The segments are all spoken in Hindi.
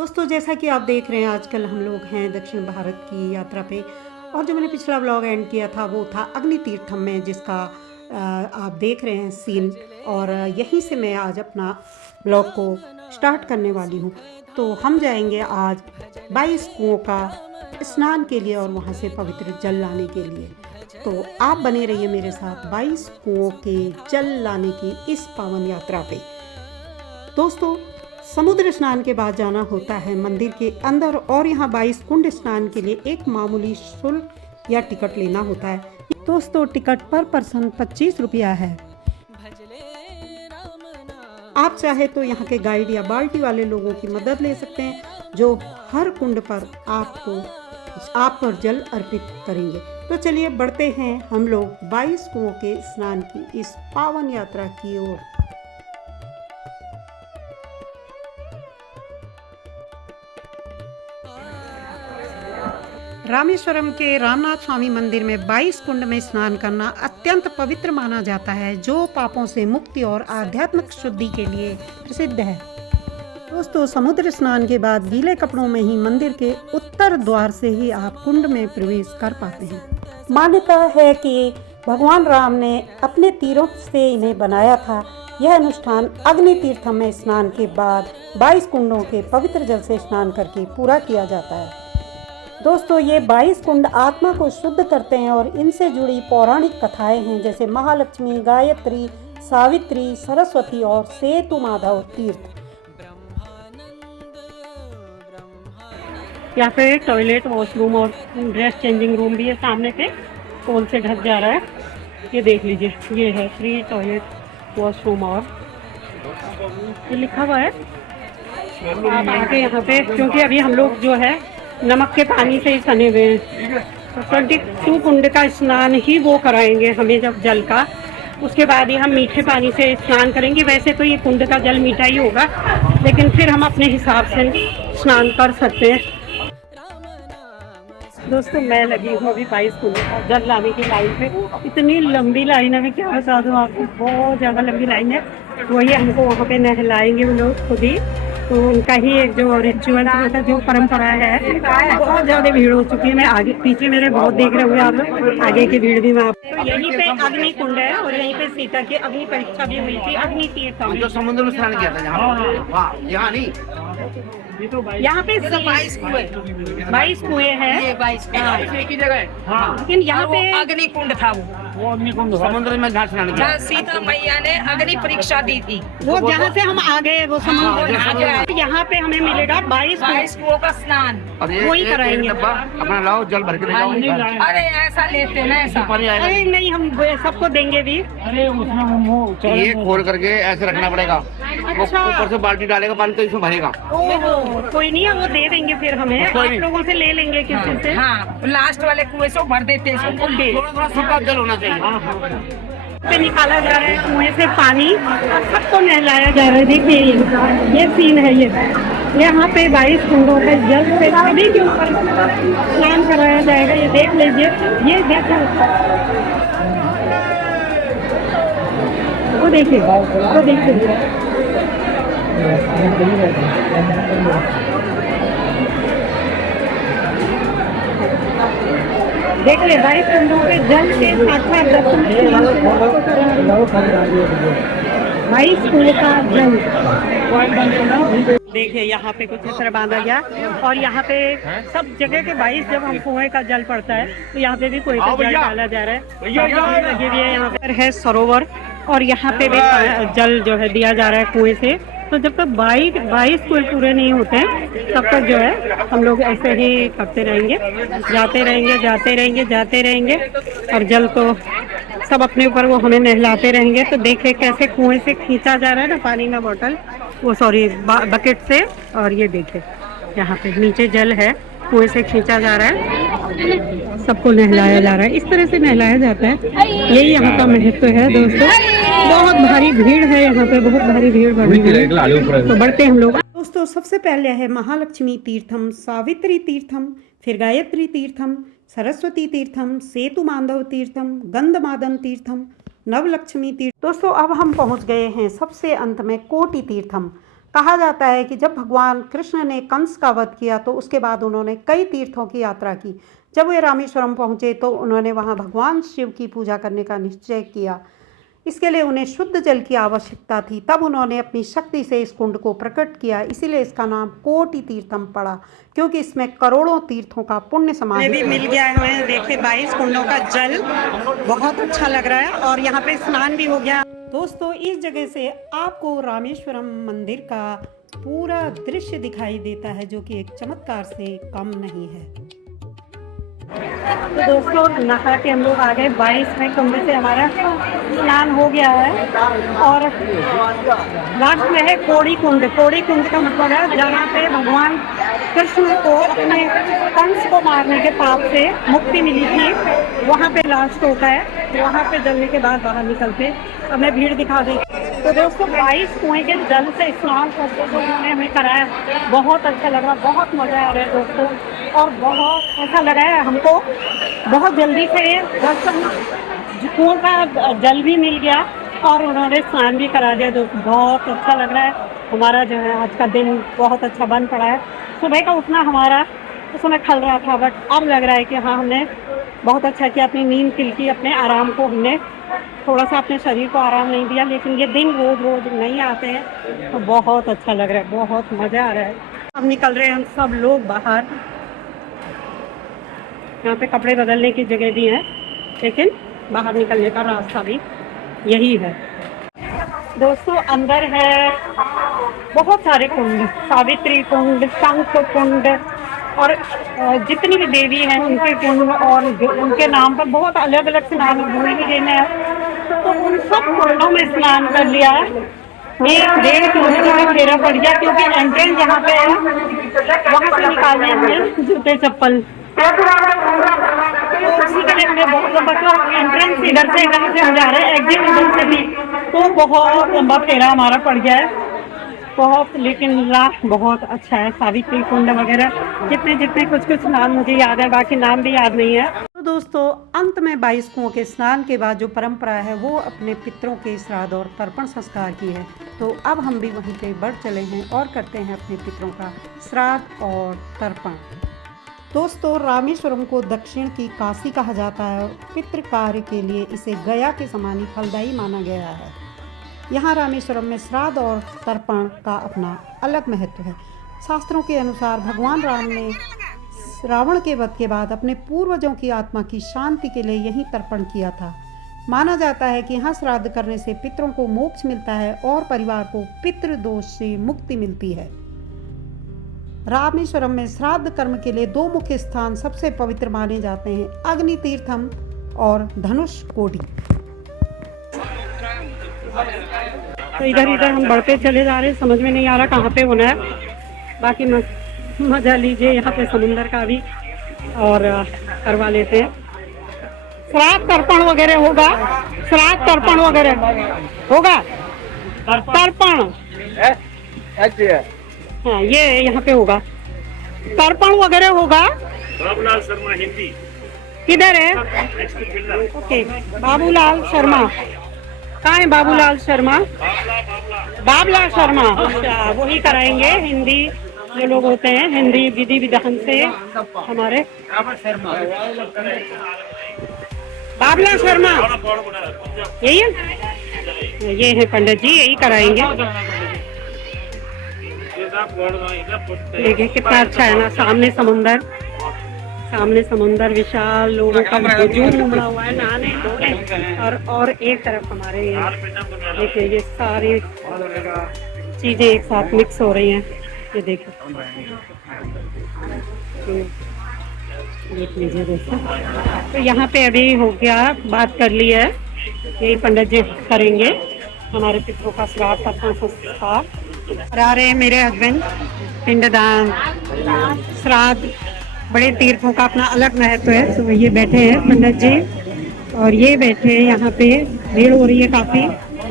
दोस्तों, जैसा कि आप देख रहे हैं, आजकल हम लोग हैं दक्षिण भारत की यात्रा पे। और जो मैंने पिछला व्लॉग एंड किया था वो था अग्नि तीर्थम में, जिसका आप देख रहे हैं सीन। और यहीं से मैं आज अपना व्लॉग को स्टार्ट करने वाली हूँ। तो हम जाएंगे आज 22 कुओं का स्नान के लिए और वहाँ से पवित्र जल लाने के लिए। तो आप बने रहिए मेरे साथ 22 कुओं के जल लाने की इस पावन यात्रा पे। दोस्तों, समुद्र स्नान के बाद जाना होता है मंदिर के अंदर और यहाँ 22 कुंड स्नान के लिए एक मामूली शुल्क या टिकट लेना होता है। दोस्तों, टिकट पर पर्सन 25 रुपया है। आप चाहे तो यहाँ के गाइड या बाल्टी वाले लोगों की मदद ले सकते हैं, जो हर कुंड पर आप पर जल अर्पित करेंगे। तो चलिए बढ़ते हैं हम लोग 22 कुओं के स्नान की इस पावन यात्रा की ओर। रामेश्वरम के रामनाथ स्वामी मंदिर में 22 कुंड में स्नान करना अत्यंत पवित्र माना जाता है, जो पापों से मुक्ति और आध्यात्मिक शुद्धि के लिए प्रसिद्ध है। दोस्तों, समुद्र स्नान के बाद गीले कपड़ों में ही मंदिर के उत्तर द्वार से ही आप कुंड में प्रवेश कर पाते हैं। मान्यता है कि भगवान राम ने अपने तीरों से इन्हें बनाया था। यह अनुष्ठान अग्नि तीर्थम में स्नान के बाद 22 कुंडों के पवित्र जल से स्नान करके पूरा किया जाता है। दोस्तों, ये 22 कुंड आत्मा को शुद्ध करते हैं और इनसे जुड़ी पौराणिक कथाएं हैं, जैसे महालक्ष्मी, गायत्री, सावित्री, सरस्वती और सेतु माधव तीर्थ। यहाँ पे टॉयलेट, वॉशरूम और ड्रेस चेंजिंग रूम भी है। सामने पे पोल से ढक जा रहा है, ये देख लीजिए। ये है फ्री टॉयलेट, वॉशरूम और ये लिखा हुआ है। आप आके यहाँ पे, क्योंकि अभी हम लोग जो है नमक के पानी से ही सने हुए हैं, तो 22 कुंड का स्नान ही वो कराएंगे हमें जब जल का। उसके बाद ही हम मीठे पानी से स्नान करेंगे। वैसे तो ये कुंड का जल मीठा ही होगा, लेकिन फिर हम अपने हिसाब से स्नान कर सकते हैं। दोस्तों, मैं लगी हूँ अभी 22 कुंड का जल लाने की लाइन पे। इतनी लंबी लाइन है, मैं क्या बता दूँ आपको, बहुत ज़्यादा लंबी लाइन है। वही हमको वहाँ पे नहलाएंगे वो लोग खुद ही। तो उनका ही एक जो रिचुअल है, जो परंपरा है, बहुत ज़्यादा भीड़ हो चुकी है। मैं आगे पीछे मेरे बहुत देख रहे होंगे आप लोग, आगे की भीड़ भी मैं आप। तो यहीं पे अग्नि कुंड है और यहीं पे सीता की अग्नि परीक्षा भी हुई थी। अग्नि तीर्थम जो समुद्र में स्नान किया था यहाँ नहीं, यहाँ पे 22 कुएं हैं। 22 एक ही जगह है। लेकिन यहाँ पे अग्नि कुंड था वो अग्नि कुंड समुद्र में जहाँ स्नान किया। जहाँ सीता मैया ने अग्नि परीक्षा दी थी, वो जहाँ से हम आ गए वो समुद्र। यहाँ पे हमें मिलेगा 22 कुओं का स्नान। वही कराएंगे। अपना लाओ, जल भर के ले जाओ। अरे ऐसा लेते ना, ऐसा अरे नहीं, हम सबको देंगे भी। ये खोल करके ऐसे रखना पड़ेगा। वो ऊपर से बाल्टी डालेगा पानी, तो इसमें भरेगा। कोई नहीं है, वो दे देंगे फिर हमें। आप लोगों से ले लेंगे किसी से। हाँ, लास्ट वाले कुएं से भर देते हैं। थोड़ा शुद्ध जल होना चाहिए। पे निकाला जा रहा है कुएं से पानी, सबको नहलाया जा रहा है। देखिए ये सीन है। ये यहाँ पे 22 कुंडों के जल से सभी के ऊपर स्नान कराया जाएगा। ये देख लीजिए, ये देखो, वो देखिए, वो देखिए। देखिए 22 कुंडों के जल के साक्षात दर्शन 22 कुंड का जल। देखिए यहाँ पे कुछ इस तरह बांधा गया और यहाँ पे सब जगह के 22 जब हम कुएं का जल पड़ता है तो यहाँ पे भी कुएं का जल डाला जा रहा है। लगी हुई है। यहाँ पर है सरोवर और यहाँ पे भी जल जो है दिया जा रहा है कुएं से। तो जब तक 22 कुएं पूरे नहीं होते हैं तब तक जो है हम लोग ऐसे ही करते रहेंगे, जाते रहेंगे और जल तो सब अपने ऊपर वो हमें नहलाते रहेंगे। तो देखे कैसे कुएं से खींचा जा रहा है ना पानी का बॉटल, वो सॉरी बकेट से। और ये देखे यहाँ पे नीचे जल है, कुएं से खींचा जा रहा है, सबको नहलाया जा रहा है। इस तरह से नहलाया जाता है। यही यहाँ का महत्व है। दोस्तों, बहुत भारी भीड़ है यहाँ पे, बहुत भारी भीड़ बढ़ रही है। तो बढ़ते हम लोग। दोस्तों, सबसे पहले है महालक्ष्मी तीर्थम, सावित्री तीर्थम, फिर गायत्री तीर्थम, सरस्वती तीर्थम, सेतु माधव तीर्थम, गंधमादन तीर्थम, नवलक्ष्मी तीर्थ। दोस्तों, अब हम पहुंच गए हैं सबसे अंत में कोटि तीर्थम। कहा जाता है कि जब भगवान कृष्ण ने कंस का वध किया तो उसके बाद उन्होंने कई तीर्थों की यात्रा की। जब वे रामेश्वरम पहुँचे तो उन्होंने वहाँ भगवान शिव की पूजा करने का निश्चय किया। इसके लिए उन्हें शुद्ध जल की आवश्यकता थी। तब उन्होंने अपनी शक्ति से इस कुंड को प्रकट किया, इसीलिए इसका नाम कोटि तीर्थम पड़ा, क्योंकि इसमें करोड़ों तीर्थों का पुण्य समाहित भी मिल गया है हमें। देखिए 22 कुंडों का जल बहुत अच्छा लग रहा है और यहाँ पे स्नान भी हो गया। दोस्तों, इस जगह से आपको रामेश्वरम मंदिर का पूरा दृश्य दिखाई देता है, जो कि एक चमत्कार से कम नहीं है। तो दोस्तों, नहा के हम लोग आ गए 22वें कुंड से, हमारा स्नान हो गया है और लास्ट में है कोड़ी कुंड। कोड़ी कुंड का मतलब है जहाँ पे भगवान कृष्ण को अपने कंस को मारने के पाप से मुक्ति मिली थी, वहाँ पे लास्ट होता है। वहाँ पे जलने के बाद बाहर निकलते। अब मैं भीड़ दिखा दी। तो दोस्तों, 22 कुएं के जल से स्नान करके जो उन्होंने हमें कराया, बहुत अच्छा लगा, बहुत मज़ा आ रहा है दोस्तों, और बहुत ऐसा लगा है हमको बहुत जल्दी से दर्शन कुओं का जल भी मिल गया और उन्होंने स्नान भी करा दिया। दोस्तों, बहुत अच्छा लग रहा है। हमारा जो है आज का दिन बहुत अच्छा बन पड़ा है। सुबह का उठना हमारा उस समय खल रहा था, बट अब लग रहा है कि हाँ, हमने बहुत अच्छा किया। अपनी नींद किल की, अपने आराम को हमने थोड़ा सा अपने शरीर को आराम नहीं दिया, लेकिन ये दिन रोज रोज नहीं आते हैं तो बहुत अच्छा लग रहा है, बहुत मज़ा आ रहा है। अब निकल रहे हैं हम सब लोग बाहर। यहाँ पे कपड़े बदलने की जगह भी है, लेकिन बाहर निकलने का रास्ता भी यही है। दोस्तों, अंदर है बहुत सारे कुंड, सावित्री कुंड, शंख कुंड और जितनी भी देवी हैं उनके कुंड, और उनके नाम पर बहुत अलग अलग से नाम भूल भी देने हैं। तो उन सब कुंडों में स्नान कर लिया है। 1.5 किलोमीटर का फेरा पड़ गया, क्योंकि एंट्रेंस जहाँ पे है वहाँ से निकालने हैं जूते चप्पल। तो उसी के लिए हमें बहुत लंबा, एंट्रेंस इधर से हम जा रहे हैं, एग्जिट इधर से भी, तो बहुत लंबा फेरा हमारा पड़ गया है बहुत। लेकिन बहुत अच्छा है। सावित्री कुंड वगैरह जितने कुछ नाम मुझे याद है, बाकी नाम भी याद नहीं है। तो दोस्तों, अंत में 22 कुओं के स्नान के बाद जो परंपरा है वो अपने पितरों के श्राद्ध और तर्पण संस्कार की है। तो अब हम भी वहीं पे बढ़ चले हैं और करते हैं अपने पितरों का श्राद्ध और तर्पण। दोस्तों, रामेश्वरम को दक्षिण की काशी कहा जाता है और पितृ कार्य के लिए इसे गया के समान ही फलदायी माना गया है। यहाँ रामेश्वरम में श्राद्ध और तर्पण का अपना अलग महत्व है। शास्त्रों के अनुसार भगवान राम ने रावण के वध के बाद अपने पूर्वजों की आत्मा की शांति के लिए यहीं तर्पण किया था। माना जाता है कि यहाँ श्राद्ध करने से पितरों को मोक्ष मिलता है और परिवार को पितृदोष से मुक्ति मिलती है। रामेश्वरम में श्राद्ध कर्म के लिए 2 मुख्य स्थान सबसे पवित्र माने जाते हैं, अग्नि तीर्थम और धनुष कोडी। तो इधर हम बढ़ते चले जा रहे हैं, समझ में नहीं आ रहा कहाँ पे होना है। बाकी मजा लीजिए यहाँ पे समुंदर का भी, और करवा लेते हैं। श्राद्ध तर्पण वगैरह होगा, श्राद्ध तर्पण वगैरह होगा, तर्पण हाँ, ये यहाँ पे होगा, तर्पण वगैरह होगा। बाबूलाल शर्मा हिंदी किधर है? ओके, बाबूलाल शर्मा कहाँ है? बाबूलाल शर्मा, बाबला शर्मा, अच्छा, वही कराएंगे। हिंदी जो लोग होते हैं, हिंदी विधि विधान से हमारे बाबला शर्मा, यही है, ये है पंडित जी, यही कराएंगे। देखिए कितना अच्छा है ना, सामने समुंदर विशाल, लोगों का हुजूम उमड़ा हुआ है नहाने धोने, और एक तरफ हमारे ये देखिए ये सारी चीजें एक साथ मिक्स हो रही हैं। ये देखिए, देख लीजिए दोस्तों। तो यहाँ पे अभी हो गया, बात कर ली है, यही पंडित जी करेंगे हमारे पितरों का श्राद्ध तर्पण संस्कार। आ रहे हैं मेरे हस्बैंड, पिंडदान, श्राद्ध, बड़े तीर्थों का अपना अलग महत्व है। तो ये बैठे हैं पंडित जी और ये बैठे हैं, यहाँ पे भीड़ हो रही है काफी।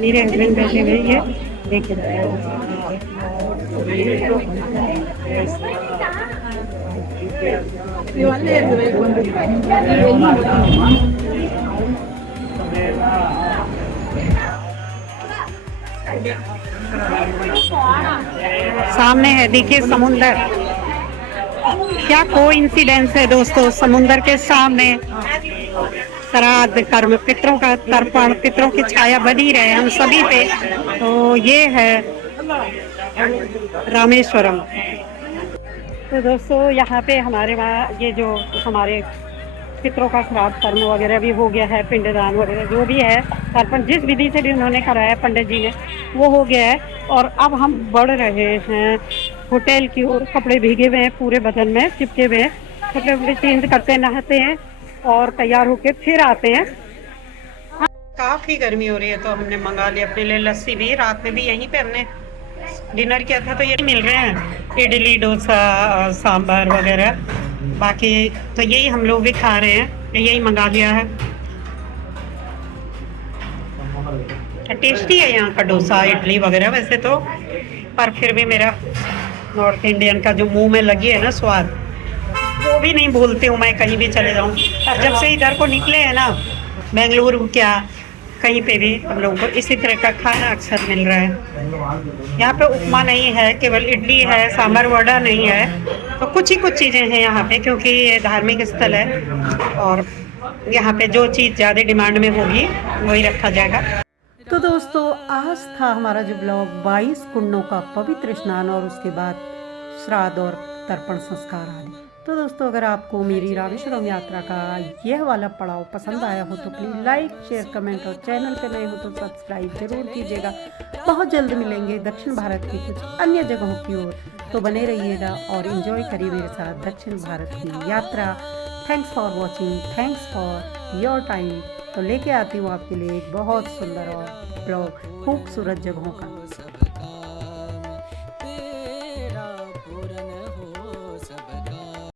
मेरे हस्बैंड बैठे हुए, ये देखिए सामने है देखिए समुंदर, क्या कोइंसिडेंस है दोस्तों, समुंदर के सामने श्राद्ध कर्म, पितरों का तर्पण, पितरों की छाया बनी रहे हम सभी पे। तो ये है रामेश्वरम। तो दोस्तों यहाँ पे हमारे वहाँ ये जो हमारे पितरों का श्राद्ध कर्म वगैरह भी हो गया है, पिंडदान वगैरह जो भी है, तर्पण जिस विधि से भी उन्होंने कराया पंडित जी ने वो हो गया है। और अब हम बढ़ रहे हैं होटल की ओर। कपड़े भीगे हुए हैं, पूरे बदन में चिपके हुए हैं, कपड़े वपड़े चेंज करते हैं, नहाते हैं और तैयार होके फिर आते हैं। काफ़ी गर्मी हो रही है तो हमने मंगा लिया अपने लिए लस्सी भी। रात में भी यहीं पे हमने डिनर किया था, तो ये मिल रहे हैं इडली डोसा सांभर वगैरह। बाकी तो यही हम लोग भी खा रहे हैं, यही मंगा लिया है। टेस्टी है यहाँ का डोसा इडली वगैरह वैसे तो, पर फिर भी मेरा नॉर्थ इंडियन का जो मुंह में लगी है ना स्वाद, वो भी नहीं भूलती हूँ मैं कहीं भी चले जाऊँ। और जब से इधर को निकले हैं ना, बेंगलुरु क्या कहीं पे भी हम लोगों को इसी तरह का खाना अक्सर मिल रहा है। यहाँ पे उपमा नहीं है, केवल इडली है, सांभर वड़ा नहीं है। तो कुछ ही कुछ चीज़ें हैं यहाँ पे, क्योंकि ये धार्मिक स्थल है और यहाँ पे जो चीज़ ज़्यादा डिमांड में होगी वही रखा जाएगा। तो दोस्तों आज था हमारा जो ब्लॉग 22 कुंडों का पवित्र स्नान और उसके बाद श्राद्ध और तर्पण संस्कार आदि। तो दोस्तों अगर आपको मेरी रामेश्वरम यात्रा का यह वाला पड़ाव पसंद आया हो तो प्लीज़ लाइक शेयर कमेंट और चैनल पे नए हो तो सब्सक्राइब जरूर कीजिएगा। बहुत जल्द मिलेंगे दक्षिण भारत की कुछ अन्य जगहों की ओर, तो बने रहिएगा और एंजॉय करिए मेरे साथ दक्षिण भारत की यात्रा। Thanks for watching, thanks for your time. तो लेके आती हूँ आपके लिए एक बहुत सुंदर और ब्लॉग खूबसूरत जगहों का।